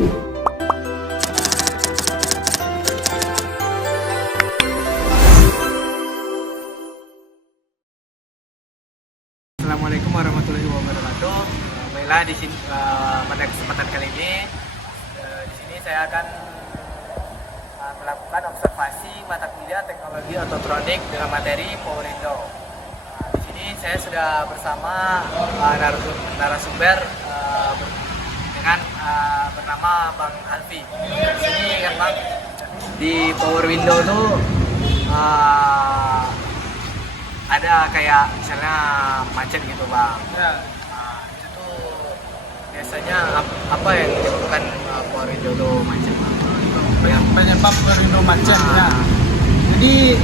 Assalamualaikum warahmatullahi wabarakatuh. Baiklah, di sini pada kesempatan kali ini di sini saya akan melakukan observasi mata kuliah teknologi ototronik dengan materi Power Window. Di sini saya sudah bersama narasumber dengan bernama Bang Alfi. Di sini kan Bang, di Power Window tuh ada kayak misalnya macet gitu Bang. Ya. Itu tuh biasanya apa yang menyebabkan Power Window tuh macet Bang? Penyebab Power Window macet ya. Jadi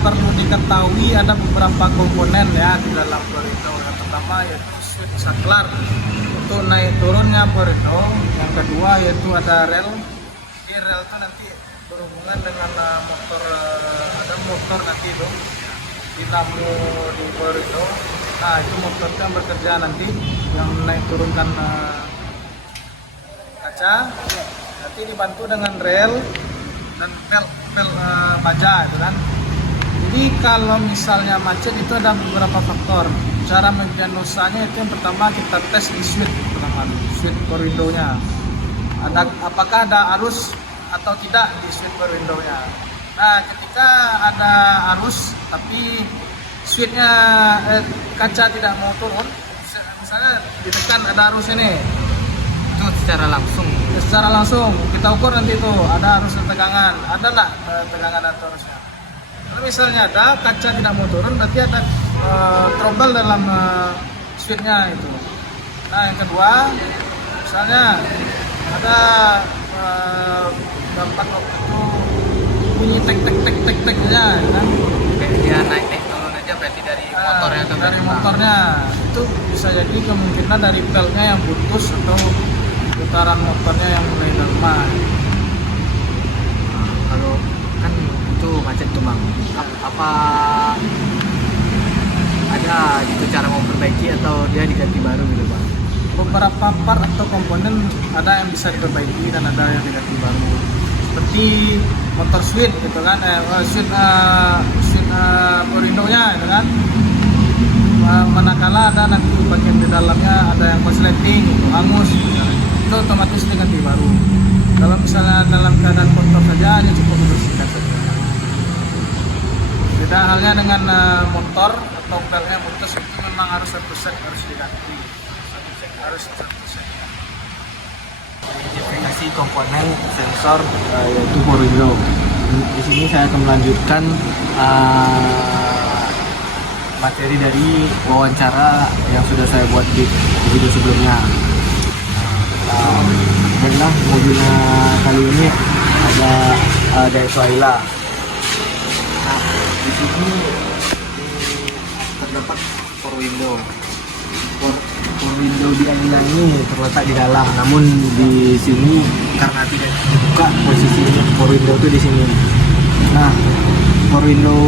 perlu diketahui ada beberapa komponen ya di dalam Power Window. Yang pertama yaitu switch saklar untuk naik turunnya Power Window. Yang kedua yaitu ada rel. Di rel itu nanti berhubungan dengan motor, ada motor nanti itu dinamo di Power Window. Nah itu motor yang bekerja nanti yang naik turunkan kaca. Nanti dibantu dengan rel dan pel baja itu kan. Jadi kalau misalnya macet itu ada beberapa faktor. Cara mendiagnosanya itu yang pertama kita tes di switch pertama, switch Power Window-nya. Apakah ada arus atau tidak di switch Power Window-nya. Nah, ketika ada arus tapi switch-nya kaca tidak mau turun, misalnya ditekan ada arus ini. Itu secara langsung Kita ukur nanti itu ada arus dan tegangan, ada nggak tegangan atau arusnya. Kalau misalnya ada kaca tidak mau turun, berarti ada trouble dalam switch-nya itu. Nah yang kedua, misalnya ada dampak waktu itu bunyi tek nya kan? dia naik turun aja berarti dari motornya atau dari motornya. Itu bisa jadi kemungkinan dari pelnya yang putus atau putaran motornya yang mulai lemah. Kalau kan itu macet tuh Bang, apa ada gitu cara mau perbaiki atau dia diganti baru gitu Bang? Beberapa part atau komponen ada yang bisa diperbaiki dan ada yang diganti baru. Seperti motor switch gitu kan, switch Power Window-nya gitu kan. Manakala ada nanti bagian di dalamnya ada yang korsleting gitu, hangus gitu. Itu otomatis diganti baru. Kalau misalnya dalam keadaan kotor saja, dia cukup membersihkan saja. Beda halnya dengan motor atau pelnya putus, itu memang harus 100% harus diganti. Harus 100%. Identifikasi komponen sensor yaitu Power Window. Di sini saya akan melanjutkan materi dari wawancara yang sudah saya buat di video sebelumnya. Adalah mobilnya kali ini ada Daihatsu Ayla. Nah, di sini terdapat Power Window. Power Window di Ayla ini terletak di dalam, namun di sini karena tidak dibuka posisi Power Window itu di sini. Nah, Power Window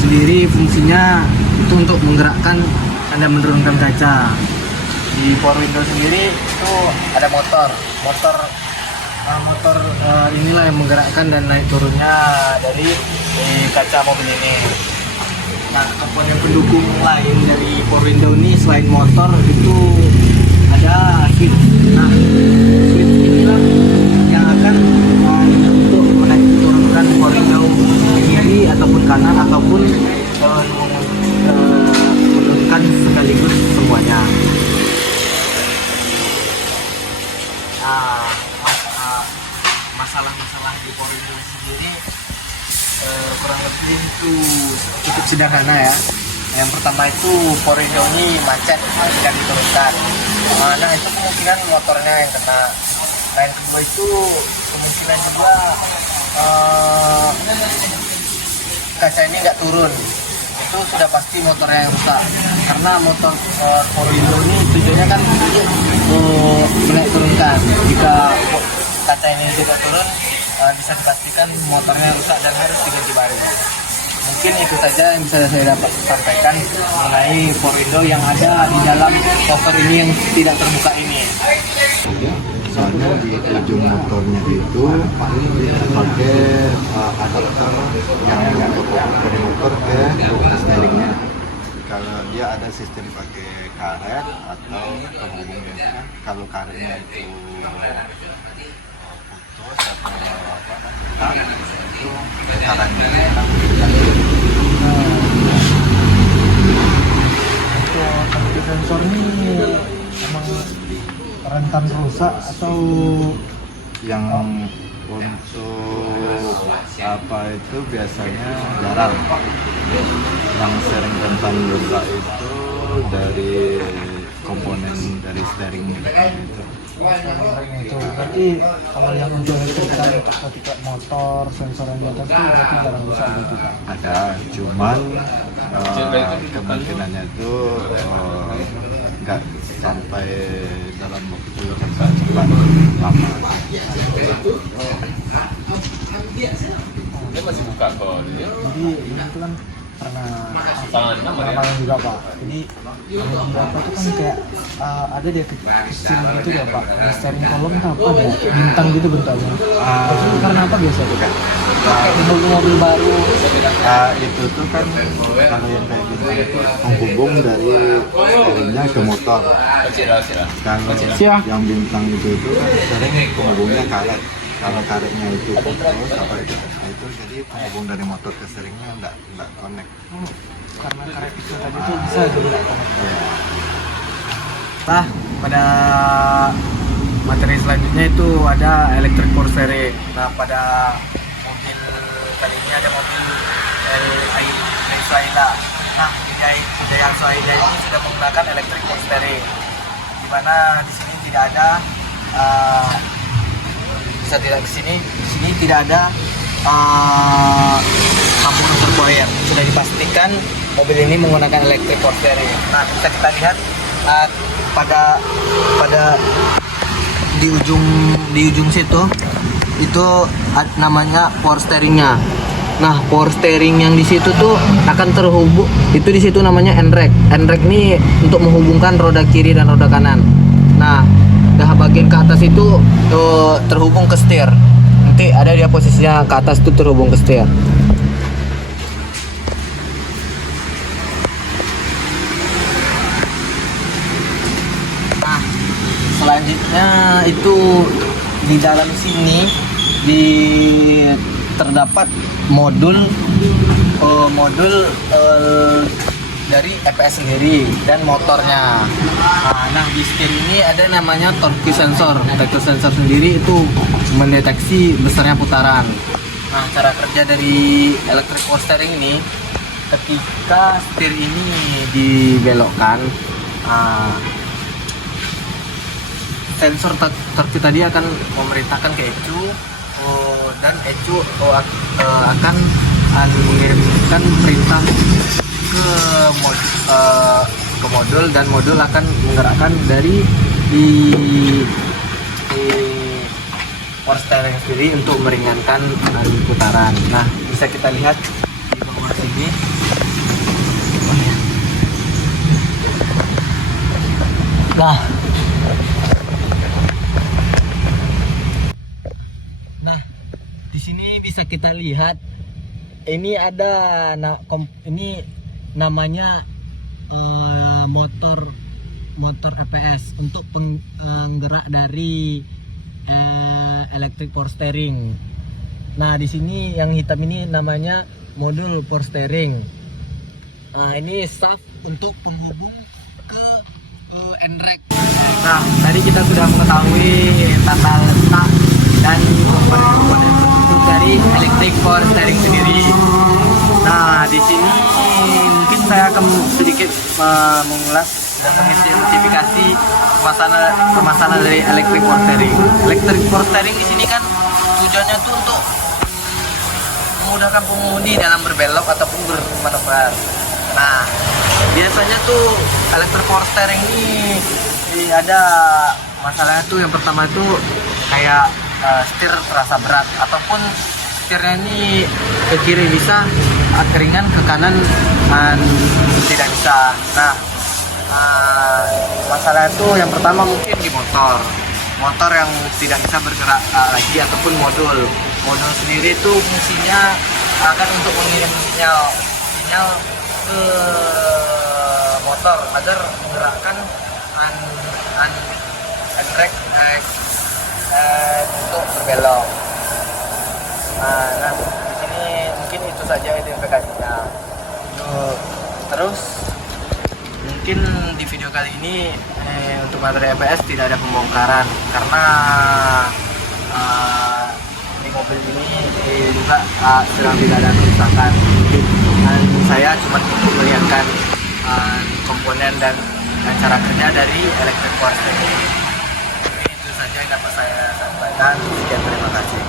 sendiri fungsinya itu untuk menggerakkan dan menurunkan kaca. Di Power Window sendiri itu ada motor inilah yang menggerakkan dan naik turunnya dari kaca mobil ini. Nah, komponen pendukung lain dari Power Window ini selain motor itu ada switch. Nah, switch inilah yang akan untuk menaik turunkan Power Window kiri ataupun kanan ataupun menurunkan sekaligus semuanya. Nah, masalah-masalah di Power Window sendiri kurang lebih itu cukup sederhana ya. Yang pertama itu Power Window ini macet, tidak diturunkan. Nah itu kemungkinan motornya yang kena. Nah yang kedua itu kemungkinan kedua kaca ini nggak turun. Itu sudah pasti motornya yang rusak. Karena motor Power Window ini tujuannya kan untuk menaik turunkan. Jika kaca ini tidak turun, bisa dipastikan motornya rusak dan harus diganti baru. Mungkin itu saja yang bisa saya dapat sampaikan mengenai Power Window yang ada di dalam cover ini yang tidak terbuka ini. soalnya di ujung motornya itu pakai adapter yang menyangkut dari motor ke steeringnya. Kalau dia ada sistem pakai karet atau penghubung biasanya, kalau karetnya itu putus atau apa itu karetnya untuk sensor ini emang rentan rusak atau yang untuk apa itu biasanya jarang. Yang sering rentan rusak itu dari komponen dari steering itu. itu berarti kalau yang untuk listrik kan ketika motor sensor yang di atas itu berarti jarang rusak gitu kan? Ada, cuman kemungkinannya itu nggak sampai dalam waktu cepat lama. Dia masih buka kok dia. Jadi ini tuh kan pernah main juga Pak. Jadi yang di apa tuh kan kayak ada dia kecil gitu ya Pak. Steering column itu apa ya? Bintang gitu bentuknya. Itu karena apa biasa tuh Kak? Kayak di mobil baru. Itu tuh kan kalau yang kayak gitu itu penghubung dari steeringnya ke motor. Kalau yang bintang itu kan sering penghubungnya karet. Kalau karetnya itu putus apa itu jadi penghubung dari motor ke steeringnya nggak connect. Karena karet itu tadi tuh bisa jadi nggak connect. Nah, pada materi selanjutnya itu ada electric power steering. Nah, pada mobil kali ini ada mobil Ayla. Nah, Hyundai Ayla ini sudah menggunakan electric power steering. Di mana di sini tidak ada di sini tidak ada lampu reservoir. Sudah dipastikan mobil ini menggunakan electric power steering. Nah, bisa kita lihat pada di ujung situ itu namanya power steeringnya. Nah, power steering yang di situ tuh akan terhubung, itu di situ namanya N-rack. N-rack ini untuk menghubungkan roda kiri dan roda kanan. Nah, dah bagian ke atas itu tuh terhubung ke setir. Nanti ada dia posisinya ke atas tuh terhubung ke setir. Nah, selanjutnya itu di dalam sini terdapat modul dari EPS sendiri dan motornya. Nah, di setir ini ada namanya torque sensor. Torque sensor sendiri itu mendeteksi besarnya putaran. Nah, cara kerja dari electric power steering ini, ketika setir ini dibelokkan, sensor torque tadi akan memerintahkan ke ECU, dan ECU akan mengirimkan perintah ke modul dan modul akan menggerakkan dari di power steering sendiri untuk meringankan putaran. Nah, bisa kita lihat di bawah sini. Nah, di sini bisa kita lihat ini ada ini namanya motor EPS untuk penggerak dari electric power steering. Nah, di sini yang hitam ini namanya modul power steering. Ini shaft untuk penghubung ke N-rack. Nah, tadi kita sudah mengetahui tata letak dan komponen bentuk dari electric power steering sendiri. Nah, di sini mungkin saya akan sedikit mengulas dan mengidentifikasi permasalahan dari electric power steering. Electric power steering di sini kan tujuannya tuh untuk memudahkan pengemudi dalam berbelok ataupun bermanuver. Nah, biasanya tuh electric power steering ini ada masalahnya tuh yang pertama itu kayak setir terasa berat ataupun setirnya ini ke kiri bisa, keringan ke kanan tidak bisa. Nah, masalah itu yang pertama mungkin di motor. motor yang tidak bisa bergerak lagi ataupun modul sendiri itu fungsinya akan untuk mengirim sinyal ke motor agar menggerakkan handbrake untuk berbelok. Nah di sini mungkin itu saja identifikasinya. Terus mungkin di video kali ini untuk materi EPS tidak ada pembongkaran karena di mobil ini juga sedang tidak ada kerusakan. Dan saya cuma melihatkan komponen dan cara kerja dari electric power steering. Itu saja yang dapat saya sampaikan. Sekian, terima kasih.